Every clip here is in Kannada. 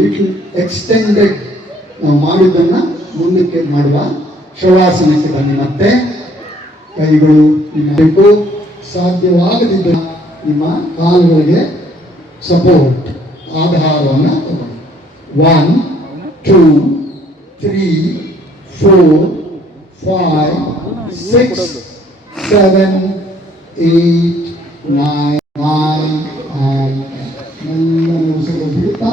ಲಿಟಲ್ ಎಕ್ಸ್ಟೆಂಡೆಡ್ ನಾವು ಮಾಡಿದ್ದನ್ನು ಮುಂದಕ್ಕೆ ಮಾಡುವ. ಶವಾಸನಕ್ಕೆ ಬನ್ನಿ. ಮತ್ತೆ ಕೈಗಳು ಬೇಕು. ಸಾಧ್ಯವಾಗದಿದ್ದ ನಿಮ್ಮ ಕಾಲುಗಳಿಗೆ ಸಪೋರ್ಟ್ ಆಧಾರವನ್ನು ತಗೊಳ್ಳಿ. 1 2 3 4 5 6 7 8 9 ಬಿಡುತ್ತಾ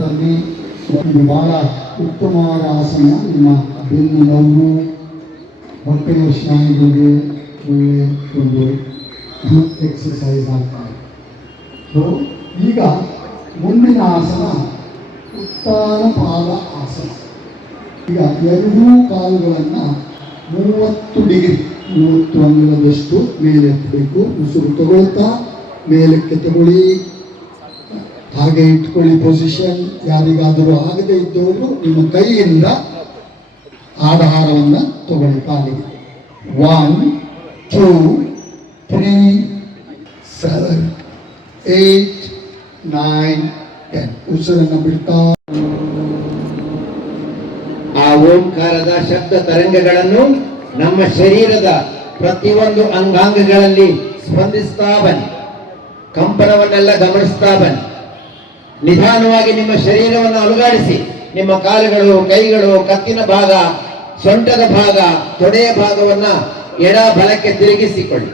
ತನ್ನಿ. ಇದು ಬಹಳ ಉತ್ತಮವಾದ ಆಸನ. ನಿಮ್ಮ ಬೆನ್ನು ನೋವು, ಹೊಟ್ಟೆಯ ಸ್ನಾಯುಗಳಿಗೆ ಒಳ್ಳೆ ಒಂದು ಎಕ್ಸಸೈಸ್ ಆಗ್ತದೆ. ಸೊ ಈಗ ಮುಂದಿನ ಆಸನ ಉತ್ತಾನ ಪಾದ ಆಸನ. ಈಗ ಎರಡೂ ಕಾಲುಗಳನ್ನು 30 ಡಿಗ್ರಿ 30 ಅಂಗುಲದಷ್ಟು ಮೇಲೆ ಎತ್ತಬೇಕು. ಉಸಿರು ತಗೊಳ್ತಾ ಮೇಲಕ್ಕೆ ತಗೊಳ್ಳಿ, ಹಾಗೆ ಇಟ್ಕೊಳ್ಳಿ ಪೊಸಿಷನ್. ಯಾರಿಗಾದರೂ ಆಗದೇ ಇದ್ದವರು ನಿಮ್ಮ ಕೈಯಿಂದ ಆಧಾರವನ್ನು ತಗೊಳ್ಳಿ ಕಾಲಿಗೆ. 1 2 3 7 8 9 10. ಉಸಿರನ್ನು ಬಿಡ್ತಾ ಆ ಓಂಕಾರದ ಶಬ್ದ ತರಂಗಗಳನ್ನು ನಮ್ಮ ಶರೀರದ ಪ್ರತಿಯೊಂದು ಅಂಗಾಂಗಗಳಲ್ಲಿ ಸ್ಪಂದಿಸ್ತಾ ಬನ್ನಿ. ಕಂಪನವನ್ನೆಲ್ಲ ಗಮನಿಸ್ತಾ ಬನ್ನಿ. ನಿಧಾನವಾಗಿ ನಿಮ್ಮ ಶರೀರವನ್ನು ಅಲುಗಾಡಿಸಿ. ನಿಮ್ಮ ಕಾಲುಗಳು, ಕೈಗಳು, ಕತ್ತಿನ ಭಾಗ, ಸೊಂಟದ ಭಾಗ, ತೊಡೆಯ ಭಾಗವನ್ನ ಎಡ ಬಲಕ್ಕೆ ತಿರುಗಿಸಿಕೊಳ್ಳಿ.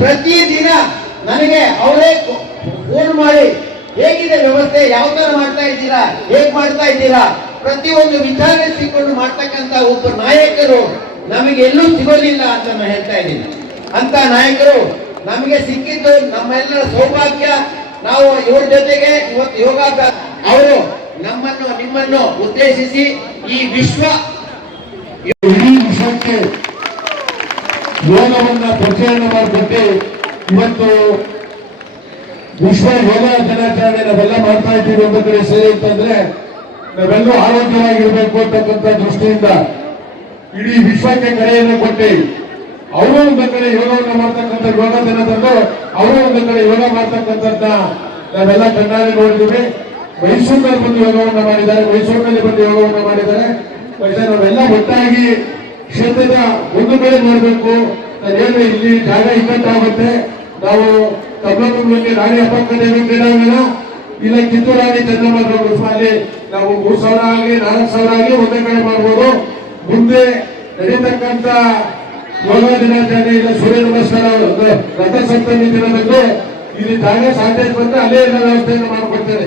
ಪ್ರತಿದಿನ ನನಗೆ ಅವರೇ ಫೋನ್ ಮಾಡಿ ಹೇಗಿದೆ ವ್ಯವಸ್ಥೆ, ಯಾವ ತರ ಮಾಡ್ತಾ ಇದ್ದೀರಾ, ಹೇಗ್ ಮಾಡ್ತಾ ಇದ್ದೀರಾ, ಪ್ರತಿಯೊಂದು ವಿಚಾರಿಸಿಕೊಂಡು ಮಾಡ್ತಕ್ಕಂತ ಒಬ್ಬ ನಾಯಕರು ನಮಗೆ ಎಲ್ಲೂ ಸಿಗೋದಿಲ್ಲ ಅಂತ ನಾನು ಹೇಳ್ತಾ ಇದ್ದೀನಿ. ಅಂತ ನಾಯಕರು ನಮಗೆ ಸಿಕ್ಕಿದ್ದು ನಮ್ಮೆಲ್ಲರ ಸೌಭಾಗ್ಯ. ನಾವು ಇವ್ರ ಜೊತೆಗೆ ಇವತ್ತು ಯೋಗಾಭ್ಯಾಸ, ಅವರು ನಮ್ಮನ್ನು ನಿಮ್ಮನ್ನು ಉದ್ದೇಶಿಸಿ ಈ ಇಡೀ ವಿಶ್ವಕ್ಕೆ ಯೋಗವನ್ನ ಪರಿಚಯನ ಮಾಡಿಕೊಟ್ಟು ಇವತ್ತು ವಿಶ್ವ ಯೋಗ ದಿನಾಚರಣೆ ನಾವೆಲ್ಲ ಮಾಡ್ತಾ ಇದ್ದೀವಿ. ಒಂದು ಕಡೆ ಸೇರಿ ಅಂತಂದ್ರೆ ನಾವೆಲ್ಲರೂ ಆರೋಗ್ಯವಾಗಿರ್ಬೇಕು ಅಂತಕ್ಕಂಥ ದೃಷ್ಟಿಯಿಂದ ಇಡೀ ವಿಶ್ವಕ್ಕೆ ಕರೆಯನ್ನು ಕೊಟ್ಟು ಅವರು ಒಂದು ಕಡೆ ಯೋಗವನ್ನು ಮಾಡ್ತಕ್ಕಂಥ ಯೋಗ ದಿನದಂದು ಅವರು ಒಂದು ಕಡೆ ಯೋಗ ಮಾಡ್ತಕ್ಕಂಥದ್ದನ್ನ ನಾವೆಲ್ಲ ಕಣ್ಣಾರೆ ನೋಡಿದ್ದೀವಿ. ಮೈಸೂರಿನಲ್ಲಿ ಬಂದು ಯೋಗವನ್ನ ಮಾಡಿದ್ದಾರೆ, ಮೈಸೂರಿನಲ್ಲಿ ಬಂದು ಯೋಗವನ್ನ ಮಾಡಿದ್ದಾರೆ. ನಾವೆಲ್ಲ ಒಟ್ಟಾಗಿ ಕ್ಷೇತ್ರದ ಒಂದು ಕಡೆ ನೋಡ್ಬೇಕು. ನಾವೇನು ಇಲ್ಲಿ ಜಾಗ ಇಕ್ಕಟ್ಟಾಗುತ್ತೆ. ನಾವು ಕಮಲಪುರಕ್ಕೆ ರಾಣಿ ಅಪ್ಪಕ್ಕದೇವಿ ಕ್ರೀಡಾಂಗಣ, ಇಲ್ಲ ಕಿತ್ತೂರು ರಾಣಿ ಚೆನ್ನಮ್ಮ ಅಲ್ಲಿ ನಾವು 3,000 ಆಗಲಿ 4,000 ಆಗಲಿ ಒಂದೇ ಕಡೆ ಮಾಡ್ಬೋದು. ಮುಂದೆ ನಡೀತಕ್ಕಂಥ ಯೋಗ ದಿನಾಚರಣೆ ಇಲ್ಲ ಸೂರ್ಯ ನಮಸ್ಕಾರ ರಥಸಪ್ತಮಿ ದಿನದಂದು ಇಲ್ಲಿ ಜಾಗ ಶಾರ್ಟೇಜ್ ಬಂದ್ರೆ ಅಲ್ಲೇ ಎಲ್ಲ ವ್ಯವಸ್ಥೆಯನ್ನು ಮಾಡ್ಕೊಡ್ತೇನೆ.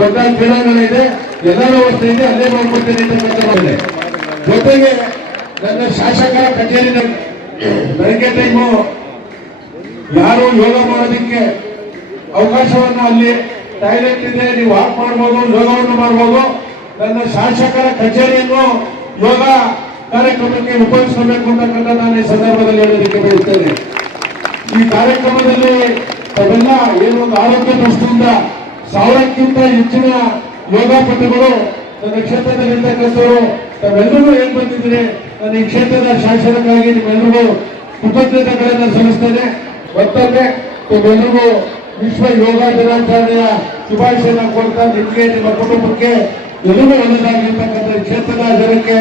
ದೊಡ್ಡ ಕ್ರೀಡಾಂಗಣ ಇದೆ, ಎಲ್ಲ ವ್ಯವಸ್ಥೆ ಇದೆ, ಅಲ್ಲೇ ಮಾಡ್ಕೊಡ್ತೇನೆ ಅಂತಕ್ಕಂಥ. ಜೊತೆಗೆ ನನ್ನ ಶಾಸಕರ ಕಚೇರಿ ಬೆಳಗ್ಗೆ ಟೈಮು ಯಾರು ಯೋಗ ಮಾಡೋದಕ್ಕೆ ಅವಕಾಶವನ್ನ, ಅಲ್ಲಿ ಟಾಯ್ಲೆಟ್ ಇದೆ, ನೀವು ವಾಕ್ ಮಾಡ್ಬೋದು, ಯೋಗವನ್ನು ಮಾಡ್ಬೋದು. ನನ್ನ ಶಾಸಕರ ಕಚೇರಿಯನ್ನು ಯೋಗ ಕಾರ್ಯಕ್ರಮಕ್ಕೆ ಉಪಯೋಗಿಸಬೇಕು ಅಂತಕ್ಕಂಥ ನಾನು ಈ ಸಂದರ್ಭದಲ್ಲಿ ಹೇಳೋದಕ್ಕೆ ಬಯಸ್ತೇನೆ. ಈ ಕಾರ್ಯಕ್ರಮದಲ್ಲಿ ತಾವೆಲ್ಲ ಏನು ಒಂದು ಆರೋಗ್ಯ ದೃಷ್ಟಿಯಿಂದ 1000ಕ್ಕಿಂತ ಹೆಚ್ಚಿನ ಯೋಗಾಪಟುಗಳು ನನ್ನ ಕ್ಷೇತ್ರದಲ್ಲಿರ್ತಕ್ಕಂಥವರು ತಾವೆಲ್ಲರೂ ಏನ್ ಬಂದಿದ್ರೆ ನಾನು ಈ ಕ್ಷೇತ್ರದ ಶಾಸಕರಾಗಿ ನಿಮ್ಮೆಲ್ಲರಿಗೂ ಕೃತಜ್ಞತೆಗಳನ್ನು ಸಲ್ಲಿಸ್ತೇನೆ. ಮತ್ತೊಮ್ಮೆ ತಾವೆಲ್ಲರಿಗೂ ವಿಶ್ವ ಯೋಗ ದಿನಾಚರಣೆಯ ಶುಭಾಶಯನ ಕೊಡ್ತಾ ನಿಮಗೆ, ನಿಮ್ಮ ಕುಟುಂಬಕ್ಕೆ ಎಲ್ಲರೂ ಒಳ್ಳೆಯದಾಗಿರ್ತಕ್ಕಂಥ ಕ್ಷೇತ್ರದ ಜನಕ್ಕೆ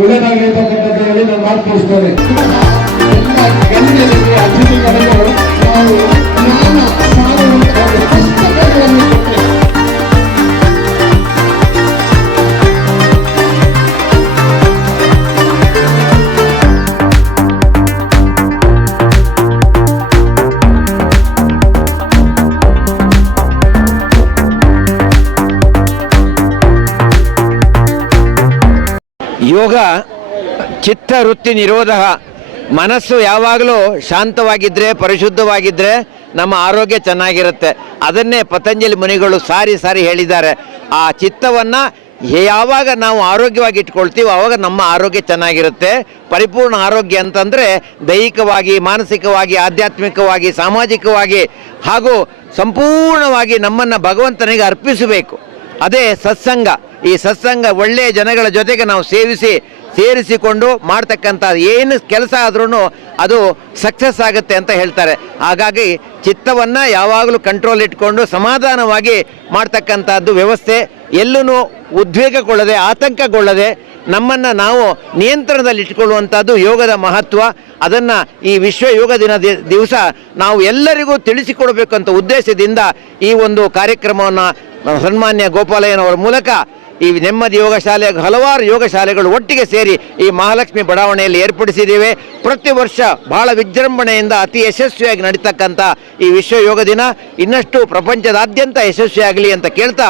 ಒಳ್ಳೆಯದಾಗಿರ್ತಕ್ಕಂಥ ಹೇಳಿ ನಾನು ಮಾತು ತೋರಿಸ್ತೇನೆ. ಎಲ್ಲ ಗಣ್ಯರಿಗೆ ಅತಿಥಿಗಳಿಗೂ ನಾವು ಜ್ಞಾನ ಸಾರುವಂತಹ ಪುಸ್ತಕಗಳನ್ನು ಕೊಟ್ಟೆವು. ಯೋಗ ಚಿತ್ತವೃತ್ತಿ ನಿರೋಧ. ಮನಸ್ಸು ಯಾವಾಗಲೂ ಶಾಂತವಾಗಿದ್ದರೆ, ಪರಿಶುದ್ಧವಾಗಿದ್ದರೆ ನಮ್ಮ ಆರೋಗ್ಯ ಚೆನ್ನಾಗಿರುತ್ತೆ. ಅದನ್ನೇ ಪತಂಜಲಿ ಮುನಿಗಳು ಸಾರಿ ಸಾರಿ ಹೇಳಿದ್ದಾರೆ. ಆ ಚಿತ್ತವನ್ನು ಯಾವಾಗ ನಾವು ಆರೋಗ್ಯವಾಗಿ ಇಟ್ಕೊಳ್ತೀವೋ ಆವಾಗ ನಮ್ಮ ಆರೋಗ್ಯ ಚೆನ್ನಾಗಿರುತ್ತೆ. ಪರಿಪೂರ್ಣ ಆರೋಗ್ಯ ಅಂತಂದರೆ ದೈಹಿಕವಾಗಿ, ಮಾನಸಿಕವಾಗಿ, ಆಧ್ಯಾತ್ಮಿಕವಾಗಿ, ಸಾಮಾಜಿಕವಾಗಿ ಹಾಗೂ ಸಂಪೂರ್ಣವಾಗಿ ನಮ್ಮನ್ನು ಭಗವಂತನಿಗೆ ಅರ್ಪಿಸಬೇಕು. ಅದೇ ಸತ್ಸಂಗ. ಈ ಸತ್ಸಂಗ ಒಳ್ಳೆಯ ಜನಗಳ ಜೊತೆಗೆ ನಾವು ಸೇರಿಸಿಕೊಂಡು ಮಾಡ್ತಕ್ಕಂಥ ಏನು ಕೆಲಸ ಆದ್ರೂ ಅದು ಸಕ್ಸಸ್ ಆಗುತ್ತೆ ಅಂತ ಹೇಳ್ತಾರೆ. ಹಾಗಾಗಿ ಚಿತ್ತವನ್ನು ಯಾವಾಗಲೂ ಕಂಟ್ರೋಲ್ ಇಟ್ಕೊಂಡು ಸಮಾಧಾನವಾಗಿ ಮಾಡ್ತಕ್ಕಂಥದ್ದು ವ್ಯವಸ್ಥೆ. ಎಲ್ಲೂ ಉದ್ವೇಗಗೊಳ್ಳದೆ, ಆತಂಕಗೊಳ್ಳದೆ ನಮ್ಮನ್ನು ನಾವು ನಿಯಂತ್ರಣದಲ್ಲಿ ಇಟ್ಕೊಳ್ಳುವಂಥದ್ದು ಯೋಗದ ಮಹತ್ವ. ಅದನ್ನು ಈ ವಿಶ್ವ ಯೋಗ ದಿವಸ ನಾವು ಎಲ್ಲರಿಗೂ ತಿಳಿಸಿಕೊಡಬೇಕಂತ ಉದ್ದೇಶದಿಂದ ಈ ಒಂದು ಕಾರ್ಯಕ್ರಮವನ್ನು ಸನ್ಮಾನ್ಯ ಗೋಪಾಲಯ್ಯನವರ ಮೂಲಕ ಈ ನೆಮ್ಮದಿ ಯೋಗ ಶಾಲೆ, ಹಲವಾರು ಯೋಗ ಶಾಲೆಗಳು ಒಟ್ಟಿಗೆ ಸೇರಿ ಈ ಮಹಾಲಕ್ಷ್ಮಿ ಬಡಾವಣೆಯಲ್ಲಿ ಏರ್ಪಡಿಸಿದ್ದೇವೆ. ಪ್ರತಿ ವರ್ಷ ಬಹಳ ವಿಜೃಂಭಣೆಯಿಂದ ಅತಿ ಯಶಸ್ವಿಯಾಗಿ ನಡೀತಕ್ಕಂಥ ಈ ವಿಶ್ವ ಯೋಗ ದಿನ ಇನ್ನಷ್ಟು ಪ್ರಪಂಚದಾದ್ಯಂತ ಯಶಸ್ವಿಯಾಗಲಿ ಅಂತ ಕೇಳ್ತಾ,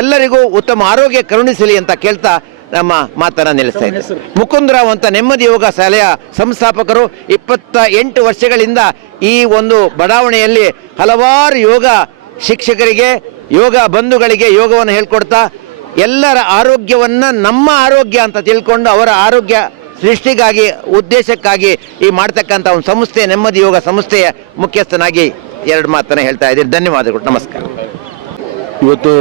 ಎಲ್ಲರಿಗೂ ಉತ್ತಮ ಆರೋಗ್ಯ ಕರುಣಿಸಲಿ ಅಂತ ಕೇಳ್ತಾ ನಮ್ಮ ಮಾತನ್ನು ನಿಲ್ಲಿಸ್ತಾ ಇದ್ದೇವೆ. ಮುಕುಂದರಾವ್ ಅಂತ ನೆಮ್ಮದಿ ಯೋಗ ಶಾಲೆಯ ಸಂಸ್ಥಾಪಕರು 28 ವರ್ಷಗಳಿಂದ ಈ ಒಂದು ಬಡಾವಣೆಯಲ್ಲಿ ಹಲವಾರು ಯೋಗ ಶಿಕ್ಷಕರಿಗೆ, ಯೋಗ ಬಂಧುಗಳಿಗೆ ಯೋಗವನ್ನು ಹೇಳ್ಕೊಡ್ತಾ ಎಲ್ಲರ ಆರೋಗ್ಯವನ್ನು ನಮ್ಮ ಆರೋಗ್ಯ ಅಂತ ತಿಳ್ಕೊಂಡು ಅವರ ಆರೋಗ್ಯ ಸೃಷ್ಟಿಗಾಗಿ, ಉದ್ದೇಶಕ್ಕಾಗಿ ಈ ಮಾಡ್ತಕ್ಕಂಥ ಒಂದು ಸಂಸ್ಥೆ, ನೆಮ್ಮದಿ ಯೋಗ ಸಂಸ್ಥೆಯ ಮುಖ್ಯಸ್ಥನಾಗಿ 2 ಮಾತನ್ನು ಹೇಳ್ತಾ ಇದ್ದೀನಿ. ಧನ್ಯವಾದಗಳು, ನಮಸ್ಕಾರ. ಇವತ್ತು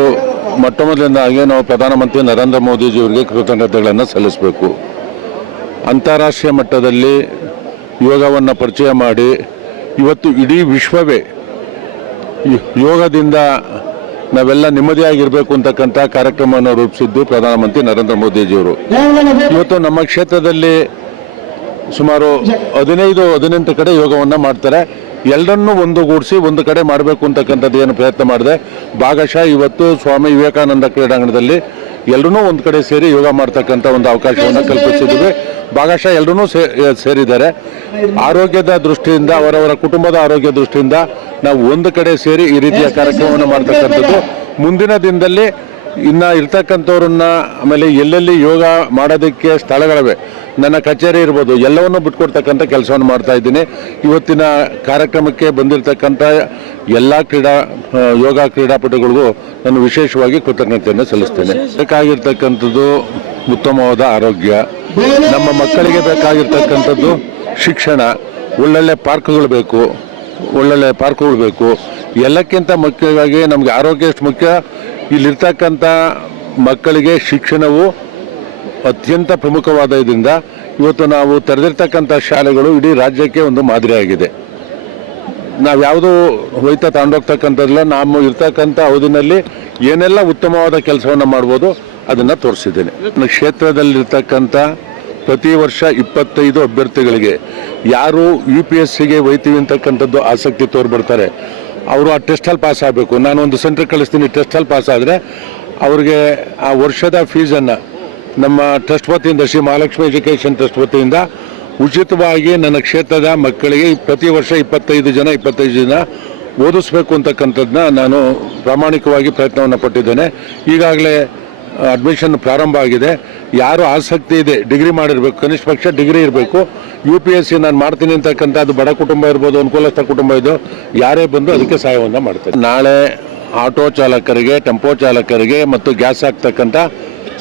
ಮೊಟ್ಟ ಮೊದಲನೇದಾಗಿ ನಾವು ಪ್ರಧಾನಮಂತ್ರಿ ನರೇಂದ್ರ ಮೋದಿಜಿಯವರಿಗೆ ಕೃತಜ್ಞತೆಗಳನ್ನು ಸಲ್ಲಿಸಬೇಕು. ಅಂತಾರಾಷ್ಟ್ರೀಯ ಮಟ್ಟದಲ್ಲಿ ಯೋಗವನ್ನು ಪರಿಚಯ ಮಾಡಿ ಇವತ್ತು ಇಡೀ ವಿಶ್ವವೇ ಯೋಗದಿಂದ ನಾವೆಲ್ಲ ನೆಮ್ಮದಿಯಾಗಿರಬೇಕು ಅಂತಕ್ಕಂಥ ಕಾರ್ಯಕ್ರಮವನ್ನು ರೂಪಿಸಿದ್ದು ಪ್ರಧಾನಮಂತ್ರಿ ನರೇಂದ್ರ ಮೋದಿಜಿಯವರು. ಇವತ್ತು ನಮ್ಮ ಕ್ಷೇತ್ರದಲ್ಲಿ ಸುಮಾರು 15-18 ಕಡೆ ಯೋಗವನ್ನು ಮಾಡ್ತಾರೆ. ಎಲ್ಲರನ್ನೂ ಒಂದುಗೂಡಿಸಿ ಒಂದು ಕಡೆ ಮಾಡಬೇಕು ಅಂತಕ್ಕಂಥದ್ದು ಏನು ಪ್ರಯತ್ನ ಮಾಡಿದೆ. ಭಾಗಶಃ ಇವತ್ತು ಸ್ವಾಮಿ ವಿವೇಕಾನಂದ ಕ್ರೀಡಾಂಗಣದಲ್ಲಿ ಎಲ್ಲರೂ ಒಂದು ಕಡೆ ಸೇರಿ ಯೋಗ ಮಾಡ್ತಕ್ಕಂಥ ಒಂದು ಅವಕಾಶವನ್ನು ಕಲ್ಪಿಸಿದ್ದೀವಿ. ಭಾಗಶಃ ಎಲ್ಲರೂ ಸೇರಿದ್ದಾರೆ. ಆರೋಗ್ಯದ ದೃಷ್ಟಿಯಿಂದ, ಅವರವರ ಕುಟುಂಬದ ಆರೋಗ್ಯ ದೃಷ್ಟಿಯಿಂದ ನಾವು ಒಂದು ಕಡೆ ಸೇರಿ ಈ ರೀತಿಯ ಕಾರ್ಯಕ್ರಮವನ್ನು ಮಾಡ್ತಕ್ಕಂಥದ್ದು. ಮುಂದಿನ ದಿನದಲ್ಲಿ ಇನ್ನು ಇರ್ತಕ್ಕಂಥವ್ರನ್ನ, ಆಮೇಲೆ ಎಲ್ಲೆಲ್ಲಿ ಯೋಗ ಮಾಡೋದಕ್ಕೆ ಸ್ಥಳಗಳಿವೆ, ನನ್ನ ಕಚೇರಿ ಇರ್ಬೋದು, ಎಲ್ಲವನ್ನೂ ಬಿಟ್ಕೊಡ್ತಕ್ಕಂಥ ಕೆಲಸವನ್ನು ಮಾಡ್ತಾ ಇದ್ದೀನಿ. ಇವತ್ತಿನ ಕಾರ್ಯಕ್ರಮಕ್ಕೆ ಬಂದಿರತಕ್ಕಂಥ ಎಲ್ಲ ಯೋಗ ಕ್ರೀಡಾಪಟುಗಳಿಗೂ ನಾನು ವಿಶೇಷವಾಗಿ ಕೃತಜ್ಞತೆಯನ್ನು ಸಲ್ಲಿಸ್ತೇನೆ. ಬೇಕಾಗಿರ್ತಕ್ಕಂಥದ್ದು ಉತ್ತಮವಾದ ಆರೋಗ್ಯ, ನಮ್ಮ ಮಕ್ಕಳಿಗೆ ಬೇಕಾಗಿರ್ತಕ್ಕಂಥದ್ದು ಶಿಕ್ಷಣ, ಒಳ್ಳೊಳ್ಳೆ ಪಾರ್ಕ್ಗಳು ಬೇಕು. ಎಲ್ಲಕ್ಕಿಂತ ಮುಖ್ಯವಾಗಿ ನಮಗೆ ಆರೋಗ್ಯ ಎಷ್ಟು ಮುಖ್ಯ, ಇಲ್ಲಿರ್ತಕ್ಕಂಥ ಮಕ್ಕಳಿಗೆ ಶಿಕ್ಷಣವು ಅತ್ಯಂತ ಪ್ರಮುಖವಾದ ಇದರಿಂದ ಇವತ್ತು ನಾವು ತೆರೆದಿರ್ತಕ್ಕಂಥ ಶಾಲೆಗಳು ಇಡೀ ರಾಜ್ಯಕ್ಕೆ ಒಂದು ಮಾದರಿಯಾಗಿದೆ. ನಾವು ಯಾವುದು ಹೋಯ್ತಾ ತಗೊಂಡೋಗ್ತಕ್ಕಂಥದ್ದಲ್ಲ, ನಾವು ಇರ್ತಕ್ಕಂಥ ಅವಧಿನಲ್ಲಿ ಏನೆಲ್ಲ ಉತ್ತಮವಾದ ಕೆಲಸವನ್ನು ಮಾಡ್ಬೋದು ಅದನ್ನು ತೋರಿಸಿದ್ದೇನೆ. ನನ್ನ ಕ್ಷೇತ್ರದಲ್ಲಿರ್ತಕ್ಕಂಥ ಪ್ರತಿ ವರ್ಷ 25 ಅಭ್ಯರ್ಥಿಗಳಿಗೆ ಯಾರು UPSCಗೆ ಒಯ್ತೀವಿ ಅಂತಕ್ಕಂಥದ್ದು ಆಸಕ್ತಿ ತೋರ್ಬಿಡ್ತಾರೆ, ಅವರು ಆ ಟೆಸ್ಟಲ್ಲಿ ಪಾಸ್ ಆಗಬೇಕು. ನಾನೊಂದು ಸೆಂಟ್ರ್ ಕಳಿಸ್ತೀನಿ, ಟೆಸ್ಟಲ್ಲಿ ಪಾಸ್ ಆದರೆ ಅವ್ರಿಗೆ ಆ ವರ್ಷದ ಫೀಸನ್ನು ನಮ್ಮ ಟ್ರಸ್ಟ್ ವತಿಯಿಂದ, ಶ್ರೀ ಮಹಾಲಕ್ಷ್ಮಿ ಎಜುಕೇಷನ್ ಟ್ರಸ್ಟ್ ವತಿಯಿಂದ ಉಚಿತವಾಗಿ ನನ್ನ ಕ್ಷೇತ್ರದ ಮಕ್ಕಳಿಗೆ ಪ್ರತಿ ವರ್ಷ 25 ಜನ ಓದಿಸ್ಬೇಕು ಅಂತಕ್ಕಂಥದ್ದನ್ನ ನಾನು ಪ್ರಾಮಾಣಿಕವಾಗಿ ಪ್ರಯತ್ನವನ್ನು ಪಟ್ಟಿದ್ದೇನೆ. ಈಗಾಗಲೇ ಅಡ್ಮಿಷನ್ ಪ್ರಾರಂಭ ಆಗಿದೆ. ಯಾರು ಆಸಕ್ತಿ ಇದೆ ಡಿಗ್ರಿ ಮಾಡಿರಬೇಕು, ಕನಿಷ್ಠ ಪಕ್ಷ ಡಿಗ್ರಿ ಇರಬೇಕು. UPSC ನಾನು ಮಾಡ್ತೀನಿ ಅಂತಕ್ಕಂಥ ಅದು ಬಡ ಕುಟುಂಬ ಇರ್ಬೋದು, ಅನುಕೂಲಸ್ಥ ಕುಟುಂಬ ಇದು, ಯಾರೇ ಬಂದು ಅದಕ್ಕೆ ಸಹಾಯವನ್ನು ಮಾಡ್ತಾರೆ. ನಾಳೆ ಆಟೋ ಚಾಲಕರಿಗೆ, ಟೆಂಪೋ ಚಾಲಕರಿಗೆ ಮತ್ತು ಗ್ಯಾಸ್ ಹಾಕ್ತಕ್ಕಂಥ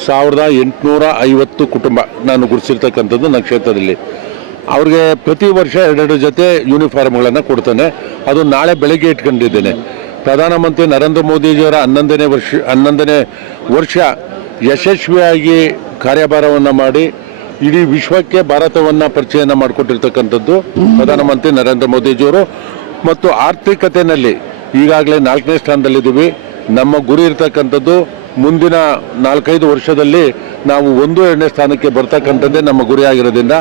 1850 ಕುಟುಂಬ ನಾನು ಗುರುತಿಸಿರ್ತಕ್ಕಂಥದ್ದು ನನ್ನ ಕ್ಷೇತ್ರದಲ್ಲಿ. ಅವ್ರಿಗೆ ಪ್ರತಿ ವರ್ಷ 2 ಜೊತೆ ಯೂನಿಫಾರ್ಮ್ಗಳನ್ನು ಕೊಡ್ತಾನೆ. ಅದು ನಾಳೆ ಬೆಳಗ್ಗೆ ಇಟ್ಕೊಂಡಿದ್ದೇನೆ. ಪ್ರಧಾನಮಂತ್ರಿ ನರೇಂದ್ರ ಮೋದಿಜಿಯವರ 11ನೇ ವರ್ಷ ಯಶಸ್ವಿಯಾಗಿ ಕಾರ್ಯಭಾರವನ್ನು ಮಾಡಿ ಇಡೀ ವಿಶ್ವಕ್ಕೆ ಭಾರತವನ್ನು ಪರಿಚಯನ ಮಾಡಿಕೊಟ್ಟಿರ್ತಕ್ಕಂಥದ್ದು ಪ್ರಧಾನಮಂತ್ರಿ ನರೇಂದ್ರ ಮೋದಿಜಿಯವರು. ಮತ್ತು ಆರ್ಥಿಕತೆಯಲ್ಲಿ ಈಗಾಗಲೇ 4ನೇ ಸ್ಥಾನದಲ್ಲಿದ್ದೀವಿ. ನಮ್ಮ ಗುರಿ ಇರ್ತಕ್ಕಂಥದ್ದು ಮುಂದಿನ 4-5 ವರ್ಷದಲ್ಲಿ ನಾವು 1-2ನೇ ಸ್ಥಾನಕ್ಕೆ ಬರ್ತಕ್ಕಂಥದ್ದೇ ನಮ್ಮ ಗುರಿಯಾಗಿರೋದ್ರಿಂದ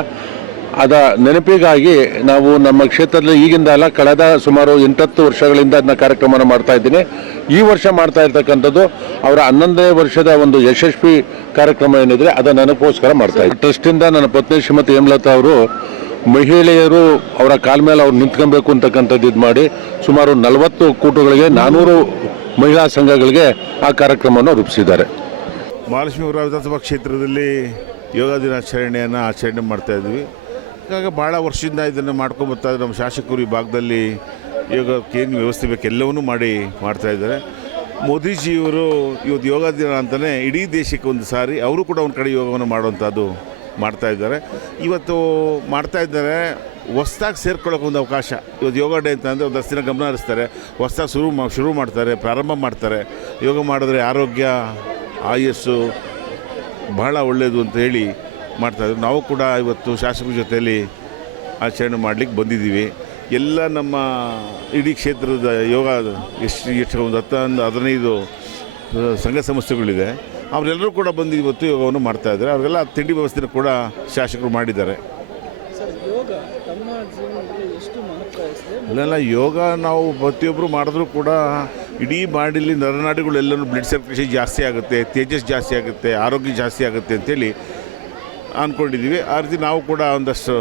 ಅದ ನೆನಪಿಗಾಗಿ ನಾವು ನಮ್ಮ ಕ್ಷೇತ್ರದಲ್ಲಿ ಈಗಿಂದ ಅಲ್ಲ, ಕಳೆದ ಸುಮಾರು 8-10 ವರ್ಷಗಳಿಂದ ಅದನ್ನ ಕಾರ್ಯಕ್ರಮವನ್ನು ಮಾಡ್ತಾ ಇದ್ದೀನಿ. ಈ ವರ್ಷ ಮಾಡ್ತಾ ಇರ್ತಕ್ಕಂಥದ್ದು ಅವರ 11ನೇ ವರ್ಷದ ಒಂದು ಯಶಸ್ವಿ ಕಾರ್ಯಕ್ರಮ ಏನಿದ್ರೆ ಅದನ್ನ ನನಗೋಸ್ಕರ ಮಾಡ್ತಾ ಇದ್ದೀನಿ. ಟ್ರಸ್ಟಿಂದ ನನ್ನ ಪತ್ನಿ ಶ್ರೀಮತಿ ಹೇಮಲತಾ ಅವರು ಮಹಿಳೆಯರು ಅವರ ಕಾಲ ಮೇಲೆ ಅವ್ರು ನಿಂತ್ಕೊಬೇಕು ಅಂತಕ್ಕಂಥದ್ದು ಇದು ಮಾಡಿ ಸುಮಾರು 40 ಕೂಟಗಳಿಗೆ 400 ಮಹಿಳಾ ಸಂಘಗಳಿಗೆ ಆ ಕಾರ್ಯಕ್ರಮವನ್ನು ರೂಪಿಸಿದ್ದಾರೆ. ಮಹಾಲಕ್ಷ್ಮಿ ವಿಧಾನಸಭಾ ಕ್ಷೇತ್ರದಲ್ಲಿ ಯೋಗ ದಿನಾಚರಣೆಯನ್ನು ಆಚರಣೆ ಮಾಡ್ತಾ ಇದ್ವಿ. ಇವಾಗ ಭಾಳ ವರ್ಷದಿಂದ ಇದನ್ನು ಮಾಡ್ಕೊಂಬರ್ತಾ ಇದ್ದಾರೆ. ನಮ್ಮ ಶಾಸಕರು ಈ ಭಾಗದಲ್ಲಿ ಯೋಗಕ್ಕೆ ಏನು ವ್ಯವಸ್ಥೆ ಬೇಕು ಎಲ್ಲವನ್ನೂ ಮಾಡ್ತಾ ಇದ್ದಾರೆ. ಮೋದಿಜಿಯವರು ಇವತ್ತು ಯೋಗ ದಿನ ಅಂತಲೇ ಇಡೀ ದೇಶಕ್ಕೆ ಒಂದು ಸಾರಿ ಅವರು ಕೂಡ ಒಂದು ಕಡೆ ಯೋಗವನ್ನು ಮಾಡುವಂಥದ್ದು ಮಾಡ್ತಾ ಇದ್ದಾರೆ. ಇವತ್ತು ಮಾಡ್ತಾ ಇದ್ದಾರೆ. ಹೊಸ್ದಾಗಿ ಸೇರ್ಕೊಳ್ಳೋಕೆ ಒಂದು ಅವಕಾಶ. ಇವತ್ತು ಯೋಗ ಡೇ ಅಂತಂದರೆ ಒಂದು 10 ದಿನ ಗಮನ ಹರಿಸ್ತಾರೆ. ಹೊಸ್ದಾಗಿ ಶುರು ಮಾಡ್ತಾರೆ, ಪ್ರಾರಂಭ ಮಾಡ್ತಾರೆ. ಯೋಗ ಮಾಡಿದ್ರೆ ಆರೋಗ್ಯ, ಆಯಸ್ಸು ಬಹಳ ಒಳ್ಳೆಯದು ಅಂತ ಹೇಳಿ ಮಾಡ್ತಾಯಿದ್ರು. ನಾವು ಕೂಡ ಇವತ್ತು ಶಾಸಕರ ಜೊತೆಯಲ್ಲಿ ಆಚರಣೆ ಮಾಡಲಿಕ್ಕೆ ಬಂದಿದ್ದೀವಿ. ಎಲ್ಲ ನಮ್ಮ ಇಡೀ ಕ್ಷೇತ್ರದ ಯೋಗ ಎಷ್ಟು ಒಂದು 10-15 ಸಂಘ ಸಂಸ್ಥೆಗಳಿದೆ. ಅವರೆಲ್ಲರೂ ಕೂಡ ಬಂದು ಇವತ್ತು ಯೋಗವನ್ನು ಮಾಡ್ತಾಯಿದ್ದಾರೆ. ಅವರೆಲ್ಲ ತಿಂಡಿ ವ್ಯವಸ್ಥೆನ ಕೂಡ ಶಾಸಕರು ಮಾಡಿದ್ದಾರೆ. ಅಲ್ಲೆಲ್ಲ ಯೋಗ ನಾವು ಪ್ರತಿಯೊಬ್ಬರು ಮಾಡಿದ್ರೂ ಕೂಡ ಇಡೀ ಬಾಡಿಲಿ ನರನಾಡಿಗಳೆಲ್ಲನೂ ಬ್ಲಡ್ ಸರ್ಕ್ಯುಲೇಷನ್ ಜಾಸ್ತಿ ಆಗುತ್ತೆ, ತೇಜಸ್ ಜಾಸ್ತಿ ಆಗುತ್ತೆ, ಆರೋಗ್ಯ ಜಾಸ್ತಿ ಆಗುತ್ತೆ ಅಂತೇಳಿ ಅಂದ್ಕೊಂಡಿದ್ದೀವಿ. ಆ ರೀತಿ ನಾವು ಕೂಡ ಒಂದಷ್ಟು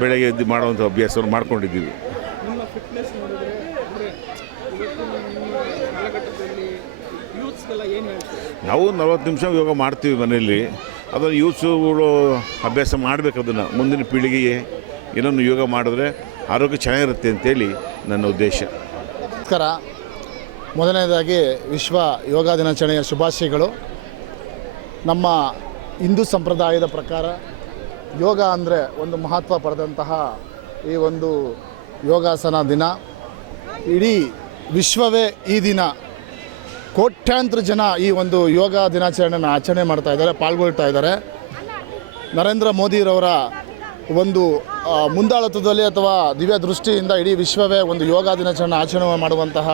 ಬೆಳಗ್ಗೆ ಎದ್ದು ಮಾಡುವಂಥ ಅಭ್ಯಾಸವನ್ನು ಮಾಡ್ಕೊಂಡಿದ್ದೀವಿ. ನಾವು 40 ನಿಮಿಷ ಯೋಗ ಮಾಡ್ತೀವಿ ಮನೆಯಲ್ಲಿ. ಅದನ್ನು ಯೂತ್ಸುಗಳು ಅಭ್ಯಾಸ ಮಾಡಬೇಕು. ಅದನ್ನು ಮುಂದಿನ ಪೀಳಿಗೆಗೆ ಏನನ್ನು ಯೋಗ ಮಾಡಿದ್ರೆ ಆರೋಗ್ಯ ಚೆನ್ನಾಗಿರುತ್ತೆ ಅಂತೇಳಿ ನನ್ನ ಉದ್ದೇಶ. ನಮಸ್ಕಾರ. ಮೊದಲನೇದಾಗಿ ವಿಶ್ವ ಯೋಗ ದಿನಾಚರಣೆಯ ಶುಭಾಶಯಗಳು. ನಮ್ಮ ಹಿಂದೂ ಸಂಪ್ರದಾಯದ ಪ್ರಕಾರ ಯೋಗ ಅಂದರೆ ಒಂದು ಮಹತ್ವ ಪಡೆದಂತಹ ಈ ಒಂದು ಯೋಗಾಸನ ದಿನ. ಇಡೀ ವಿಶ್ವವೇ ಈ ದಿನ ಕೋಟ್ಯಾಂತರ ಜನ ಈ ಒಂದು ಯೋಗ ದಿನಾಚರಣೆಯನ್ನು ಆಚರಣೆ ಮಾಡ್ತಾ ಇದ್ದಾರೆ, ಪಾಲ್ಗೊಳ್ತಾ ಇದ್ದಾರೆ. ನರೇಂದ್ರ ಮೋದಿರವರ ಒಂದು ಮುಂದಾಳತ್ವದಲ್ಲಿ ಅಥವಾ ದಿವ್ಯ ದೃಷ್ಟಿಯಿಂದ ಇಡೀ ವಿಶ್ವವೇ ಒಂದು ಯೋಗ ದಿನಾಚರಣೆ ಆಚರಣೆ ಮಾಡುವಂತಹ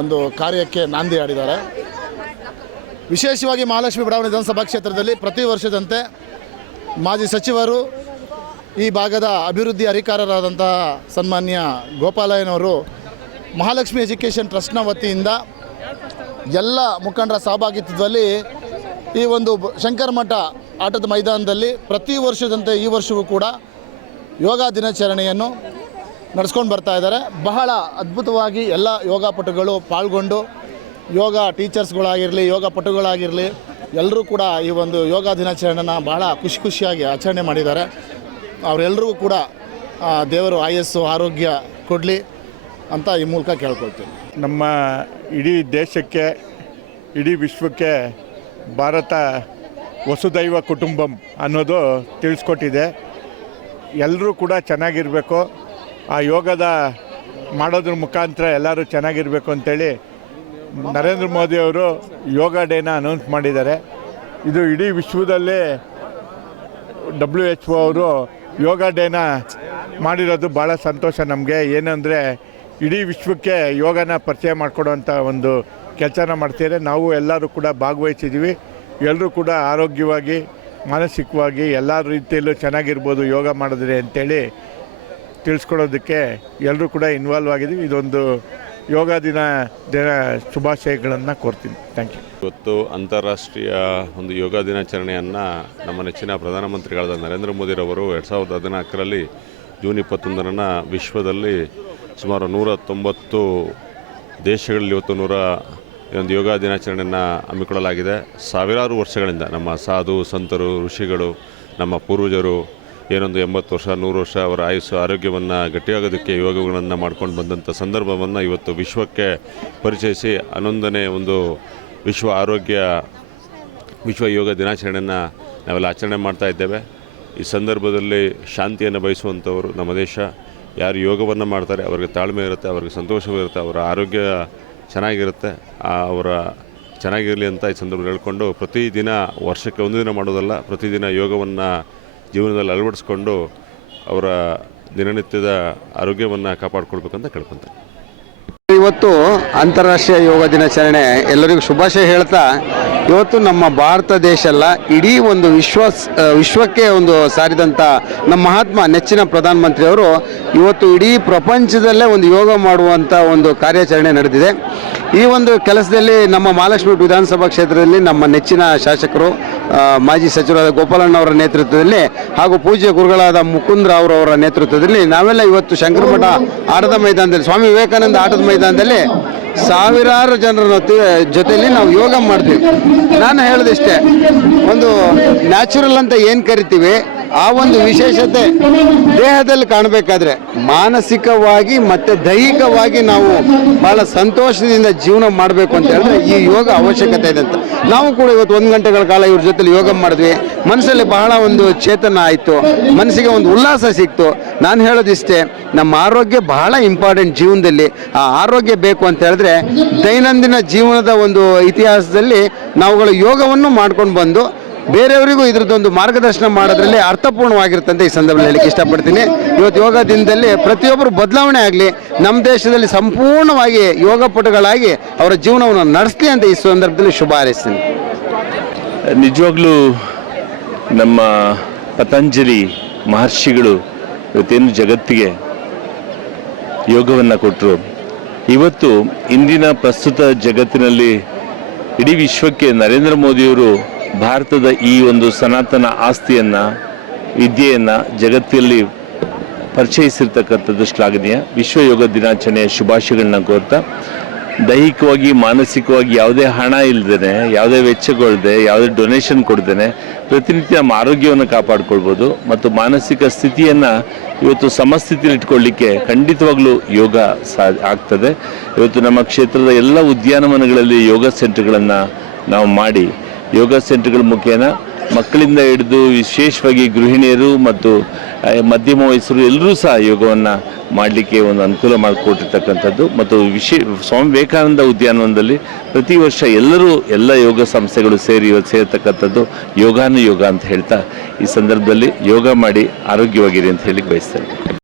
ಒಂದು ಕಾರ್ಯಕ್ಕೆ ನಾಂದಿ ಹಾಡಿದ್ದಾರೆ. ವಿಶೇಷವಾಗಿ ಮಹಾಲಕ್ಷ್ಮಿ ಬಡಾವಣೆ ವಿಧಾನಸಭಾ ಕ್ಷೇತ್ರದಲ್ಲಿ ಪ್ರತಿ ವರ್ಷದಂತೆ ಮಾಜಿ ಸಚಿವರು, ಈ ಭಾಗದ ಅಭಿವೃದ್ಧಿ ಅಧಿಕಾರರಾದಂತಹ ಸನ್ಮಾನ್ಯ ಗೋಪಾಲಯ್ಯನವರು ಮಹಾಲಕ್ಷ್ಮಿ ಎಜುಕೇಷನ್ ಟ್ರಸ್ಟ್ನ ವತಿಯಿಂದ ಎಲ್ಲ ಮುಖಂಡರ ಸಹಭಾಗಿತ್ವದಲ್ಲಿ ಈ ಒಂದು ಶಂಕರಮಠ ಆಟದ ಮೈದಾನದಲ್ಲಿ ಪ್ರತಿ ವರ್ಷದಂತೆ ಈ ವರ್ಷವೂ ಕೂಡ ಯೋಗ ದಿನಾಚರಣೆಯನ್ನು ನಡೆಸ್ಕೊಂಡು ಬರ್ತಾ ಇದ್ದಾರೆ. ಬಹಳ ಅದ್ಭುತವಾಗಿ ಎಲ್ಲ ಯೋಗಪಟುಗಳು ಪಾಲ್ಗೊಂಡು, ಯೋಗ ಟೀಚರ್ಸ್ಗಳಾಗಿರಲಿ, ಯೋಗ ಪಟುಗಳಾಗಿರಲಿ, ಎಲ್ಲರೂ ಕೂಡ ಈ ಒಂದು ಯೋಗ ದಿನಾಚರಣೆನ ಬಹಳ ಖುಷಿಯಾಗಿ ಆಚರಣೆ ಮಾಡಿದ್ದಾರೆ. ಅವರೆಲ್ಲರಿಗೂ ಕೂಡ ದೇವರು ಆಯಸ್ಸು ಆರೋಗ್ಯ ಕೊಡಲಿ ಅಂತ ಈ ಮೂಲಕ ಕೇಳ್ಕೊಳ್ತೀನಿ. ನಮ್ಮ ಇಡೀ ದೇಶಕ್ಕೆ, ಇಡೀ ವಿಶ್ವಕ್ಕೆ ಭಾರತ ವಸುದೈವ ಕುಟುಂಬಂ ಅನ್ನೋದು ತಿಳಿಸ್ಕೊಟ್ಟಿದೆ. ಎಲ್ಲರೂ ಕೂಡ ಚೆನ್ನಾಗಿರಬೇಕು, ಆ ಯೋಗದ ಮಾಡೋದ್ರ ಮುಖಾಂತರ ಎಲ್ಲರೂ ಚೆನ್ನಾಗಿರಬೇಕು ಅಂತೇಳಿ ನರೇಂದ್ರ ಮೋದಿಯವರು ಯೋಗ ಡೇನ ಅನೌನ್ಸ್ ಮಾಡಿದ್ದಾರೆ. ಇದು ಇಡೀ ವಿಶ್ವದಲ್ಲೇ WHO ಅವರು ಯೋಗ ಡೇನ ಮಾಡಿರೋದು ಭಾಳ ಸಂತೋಷ ನಮಗೆ. ಏನಂದರೆ ಇಡೀ ವಿಶ್ವಕ್ಕೆ ಯೋಗನ ಪರಿಚಯ ಮಾಡಿಕೊಡುವಂಥ ಒಂದು ಕೆಲಸನ ಮಾಡ್ತಿದ್ದಾರೆ. ನಾವು ಎಲ್ಲರೂ ಕೂಡ ಭಾಗವಹಿಸಿದ್ದೀವಿ. ಎಲ್ಲರೂ ಕೂಡ ಆರೋಗ್ಯವಾಗಿ, ಮಾನಸಿಕವಾಗಿ ಎಲ್ಲ ರೀತಿಯಲ್ಲೂ ಚೆನ್ನಾಗಿರ್ಬೋದು ಯೋಗ ಮಾಡಿದ್ರೆ ಅಂತೇಳಿ ತಿಳಿಸ್ಕೊಡೋದಕ್ಕೆ ಎಲ್ಲರೂ ಕೂಡ ಇನ್ವಾಲ್ವ್ ಆಗಿದ್ದೀವಿ. ಇದೊಂದು ಯೋಗ ದಿನ ಶುಭಾಶಯಗಳನ್ನು ಕೋರ್ತೀನಿ. Thank you. ಇವತ್ತು ಅಂತಾರಾಷ್ಟ್ರೀಯ ಒಂದು ಯೋಗ ದಿನಾಚರಣೆಯನ್ನು ನಮ್ಮ ನೆಚ್ಚಿನ ಪ್ರಧಾನಮಂತ್ರಿಗಳಾದ ನರೇಂದ್ರ ಮೋದಿರವರು 2014ರಲ್ಲಿ ಜೂನ್ 21 ವಿಶ್ವದಲ್ಲಿ ಸುಮಾರು 190 ದೇಶಗಳಲ್ಲಿ ಇವತ್ತು ಒಂದು ಯೋಗ ದಿನಾಚರಣೆಯನ್ನು ಹಮ್ಮಿಕೊಳ್ಳಲಾಗಿದೆ. ಸಾವಿರಾರು ವರ್ಷಗಳಿಂದ ನಮ್ಮ ಸಾಧು ಸಂತರು ಋಷಿಗಳು ನಮ್ಮ ಪೂರ್ವಜರು ಏನೊಂದು 80 ವರ್ಷ 100 ವರ್ಷ ಅವರ ಆಯುಸ್ಸು ಆರೋಗ್ಯವನ್ನು ಗಟ್ಟಿಯಾಗೋದಕ್ಕೆ ಯೋಗಗಳನ್ನು ಮಾಡ್ಕೊಂಡು ಬಂದಂಥ ಸಂದರ್ಭವನ್ನು ಇವತ್ತು ವಿಶ್ವಕ್ಕೆ ಪರಿಚಯಿಸಿ 11ನೇ ಒಂದು ವಿಶ್ವ ಯೋಗ ದಿನಾಚರಣೆಯನ್ನು ನಾವೆಲ್ಲ ಆಚರಣೆ ಮಾಡ್ತಾ ಇದ್ದೇವೆ. ಈ ಸಂದರ್ಭದಲ್ಲಿ ಶಾಂತಿಯನ್ನು ಬಯಸುವಂಥವರು ನಮ್ಮ ದೇಶ. ಯಾರು ಯೋಗವನ್ನು ಮಾಡ್ತಾರೆ ಅವರಿಗೆ ತಾಳ್ಮೆ ಇರುತ್ತೆ, ಅವರಿಗೆ ಸಂತೋಷವಿರುತ್ತೆ, ಅವರ ಆರೋಗ್ಯ ಚೆನ್ನಾಗಿರುತ್ತೆ. ಅವರ ಚೆನ್ನಾಗಿರಲಿ ಅಂತ ಈ ಸಂದರ್ಭದಲ್ಲಿ ಹೇಳ್ಕೊಂಡು ಪ್ರತಿದಿನ ವರ್ಷಕ್ಕೆ ಒಂದು ದಿನ ಮಾಡೋದಲ್ಲ, ಪ್ರತಿದಿನ ಯೋಗವನ್ನು ಜೀವನದಲ್ಲಿ ಅಳವಡಿಸ್ಕೊಂಡು ಅವರ ದಿನನಿತ್ಯದ ಆರೋಗ್ಯವನ್ನು ಕಾಪಾಡಿಕೊಳ್ಬೇಕಂತ ಕೇಳ್ಕೊತಾರೆ. ಇವತ್ತು ಅಂತಾರಾಷ್ಟ್ರೀಯ ಯೋಗ ದಿನಾಚರಣೆ, ಎಲ್ಲರಿಗೂ ಶುಭಾಶಯ ಹೇಳ್ತಾ, ಇವತ್ತು ನಮ್ಮ ಭಾರತ ದೇಶ ಅಲ್ಲ ಇಡೀ ಒಂದು ವಿಶ್ವಕ್ಕೆ ಒಂದು ಸಾರಿದಂಥ ನಮ್ಮ ಮಹಾತ್ಮ ನೆಚ್ಚಿನ ಪ್ರಧಾನಮಂತ್ರಿಯವರು ಇವತ್ತು ಇಡೀ ಪ್ರಪಂಚದಲ್ಲೇ ಒಂದು ಯೋಗ ಮಾಡುವಂಥ ಒಂದು ಕಾರ್ಯಾಚರಣೆ ನಡೆದಿದೆ. ಈ ಒಂದು ಕೆಲಸದಲ್ಲಿ ನಮ್ಮ ಮಹಾಲಕ್ಷ್ಮಿ ವಿಧಾನಸಭಾ ಕ್ಷೇತ್ರದಲ್ಲಿ ನಮ್ಮ ನೆಚ್ಚಿನ ಶಾಸಕರು ಮಾಜಿ ಸಚಿವರಾದ ಗೋಪಾಲಣ್ಣವರ ನೇತೃತ್ವದಲ್ಲಿ ಹಾಗೂ ಪೂಜ್ಯ ಗುರುಗಳಾದ ಮುಕುಂದ್ರ ಅವರವರ ನೇತೃತ್ವದಲ್ಲಿ ನಾವೆಲ್ಲ ಇವತ್ತು ಶಂಕರಮಠ ಆಟದ ಮೈದಾನದಲ್ಲಿ, ಸ್ವಾಮಿ ವಿವೇಕಾನಂದ ಆಟದ ಮೈದಾನದಲ್ಲಿ ಸಾವಿರಾರು ಜನರ ಜೊತೆಯಲ್ಲಿ ನಾವು ಯೋಗ ಮಾಡ್ತೀವಿ. ನಾನು ಹೇಳೋದಿಷ್ಟೇ, ಒಂದು ನ್ಯಾಚುರಲ್ ಅಂತ ಏನು ಕರಿತೀವಿ ಆ ಒಂದು ವಿಶೇಷತೆ ದೇಹದಲ್ಲಿ ಕಾಣಬೇಕಾದ್ರೆ ಮಾನಸಿಕವಾಗಿ ಮತ್ತು ದೈಹಿಕವಾಗಿ ನಾವು ಭಾಳ ಸಂತೋಷದಿಂದ ಜೀವನ ಮಾಡಬೇಕು ಅಂತ ಹೇಳಿದ್ರೆ ಈ ಯೋಗ ಅವಶ್ಯಕತೆ ಇದೆ ಅಂತ. ನಾವು ಕೂಡ ಇವತ್ತು 1 ಗಂಟೆಗಳ ಕಾಲ ಇವ್ರ ಜೊತೆಲಿ ಯೋಗ ಮಾಡಿದ್ವಿ. ಮನಸ್ಸಲ್ಲಿ ಬಹಳ ಒಂದು ಚೇತನ ಆಯಿತು, ಮನಸ್ಸಿಗೆ ಒಂದು ಉಲ್ಲಾಸ ಸಿಕ್ತು. ನಾನು ಹೇಳೋದಿಷ್ಟೇ, ನಮ್ಮ ಆರೋಗ್ಯ ಬಹಳ ಇಂಪಾರ್ಟೆಂಟ್ ಜೀವನದಲ್ಲಿ. ಆ ಆರೋಗ್ಯ ಬೇಕು ಅಂತ ಹೇಳಿದ್ರೆ ದೈನಂದಿನ ಜೀವನದ ಒಂದು ಇತಿಹಾಸದಲ್ಲಿ ನಾವುಗಳು ಯೋಗವನ್ನು ಮಾಡ್ಕೊಂಡು ಬಂದು ಬೇರೆಯವರಿಗೂ ಇದ್ರದ್ದೊಂದು ಮಾರ್ಗದರ್ಶನ ಮಾಡೋದ್ರಲ್ಲಿ ಅರ್ಥಪೂರ್ಣವಾಗಿರುತ್ತಂತೆ ಈ ಸಂದರ್ಭದಲ್ಲಿ ಹೇಳಲಿಕ್ಕೆ ಇಷ್ಟಪಡ್ತೀನಿ. ಇವತ್ತು ಯೋಗ ದಿನದಲ್ಲಿ ಪ್ರತಿಯೊಬ್ಬರು ಬದಲಾವಣೆ ಆಗಲಿ, ನಮ್ಮ ದೇಶದಲ್ಲಿ ಸಂಪೂರ್ಣವಾಗಿ ಯೋಗಪಟುಗಳಾಗಿ ಅವರ ಜೀವನವನ್ನು ನಡೆಸಲಿ ಅಂತ ಈ ಸಂದರ್ಭದಲ್ಲಿ ಶುಭ ಹಾರೈಸ್ತೀನಿ. ನಿಜವಾಗ್ಲೂ ನಮ್ಮ ಪತಂಜಲಿ ಮಹರ್ಷಿಗಳು ಇವತ್ತೇನು ಜಗತ್ತಿಗೆ ಯೋಗವನ್ನು ಕೊಟ್ಟರು, ಇವತ್ತು ಇಂದಿನ ಪ್ರಸ್ತುತ ಜಗತ್ತಿನಲ್ಲಿ ಇಡೀ ವಿಶ್ವಕ್ಕೆ ನರೇಂದ್ರ ಮೋದಿಯವರು ಭಾರತದ ಈ ಒಂದು ಸನಾತನ ಆಸ್ತಿಯನ್ನು, ವಿದ್ಯೆಯನ್ನು ಜಗತ್ತಲ್ಲಿ ಪರಿಚಯಿಸಿರ್ತಕ್ಕಂಥದ್ದು ಶ್ಲಾಘನೀಯ. ವಿಶ್ವ ಯೋಗ ದಿನಾಚರಣೆಯ ಶುಭಾಶಯಗಳನ್ನ ಕೋರ್ತಾ, ದೈಹಿಕವಾಗಿ ಮಾನಸಿಕವಾಗಿ ಯಾವುದೇ ಹಣ ಇಲ್ಲದೇ, ಯಾವುದೇ ವೆಚ್ಚಗೊಳ್ಳದೆ, ಯಾವುದೇ ಡೊನೇಷನ್ ಕೊಡ್ದೇ ಪ್ರತಿನಿತ್ಯ ನಮ್ಮ ಆರೋಗ್ಯವನ್ನು ಕಾಪಾಡಿಕೊಳ್ಬೋದು ಮತ್ತು ಮಾನಸಿಕ ಸ್ಥಿತಿಯನ್ನು ಇವತ್ತು ಸಮಸ್ಥಿತಿಯಲ್ಲಿ ಇಟ್ಕೊಳ್ಳಿಕ್ಕೆ ಖಂಡಿತವಾಗ್ಲೂ ಯೋಗ ಆಗ್ತದೆ. ಇವತ್ತು ನಮ್ಮ ಕ್ಷೇತ್ರದ ಎಲ್ಲ ಉದ್ಯಾನವನಗಳಲ್ಲಿ ಯೋಗ ಸೆಂಟರ್ಗಳನ್ನು ನಾವು ಮಾಡಿ, ಯೋಗ ಸೆಂಟರ್ಗಳ ಮುಖೇನ ಮಕ್ಕಳಿಂದ ಹಿಡಿದು ವಿಶೇಷವಾಗಿ ಗೃಹಿಣಿಯರು ಮತ್ತು ಮಧ್ಯಮ ವಯಸ್ಸರು ಎಲ್ಲರೂ ಸಹ ಯೋಗವನ್ನು ಮಾಡಲಿಕ್ಕೆ ಒಂದು ಅನುಕೂಲ ಮಾಡಿಕೊಟ್ಟಿರ್ತಕ್ಕಂಥದ್ದು. ಮತ್ತು ಸ್ವಾಮಿ ವಿವೇಕಾನಂದ ಉದ್ಯಾನವನದಲ್ಲಿ ಪ್ರತಿ ವರ್ಷ ಎಲ್ಲ ಯೋಗ ಸಂಸ್ಥೆಗಳು ಸೇರ್ತಕ್ಕಂಥದ್ದು ಯೋಗಾನುಯೋಗ ಅಂತ ಹೇಳ್ತಾ ಈ ಸಂದರ್ಭದಲ್ಲಿ ಯೋಗ ಮಾಡಿ ಆರೋಗ್ಯವಾಗಿರಿ ಅಂತ ಹೇಳಿ ಬಯಸ್ತೇನೆ.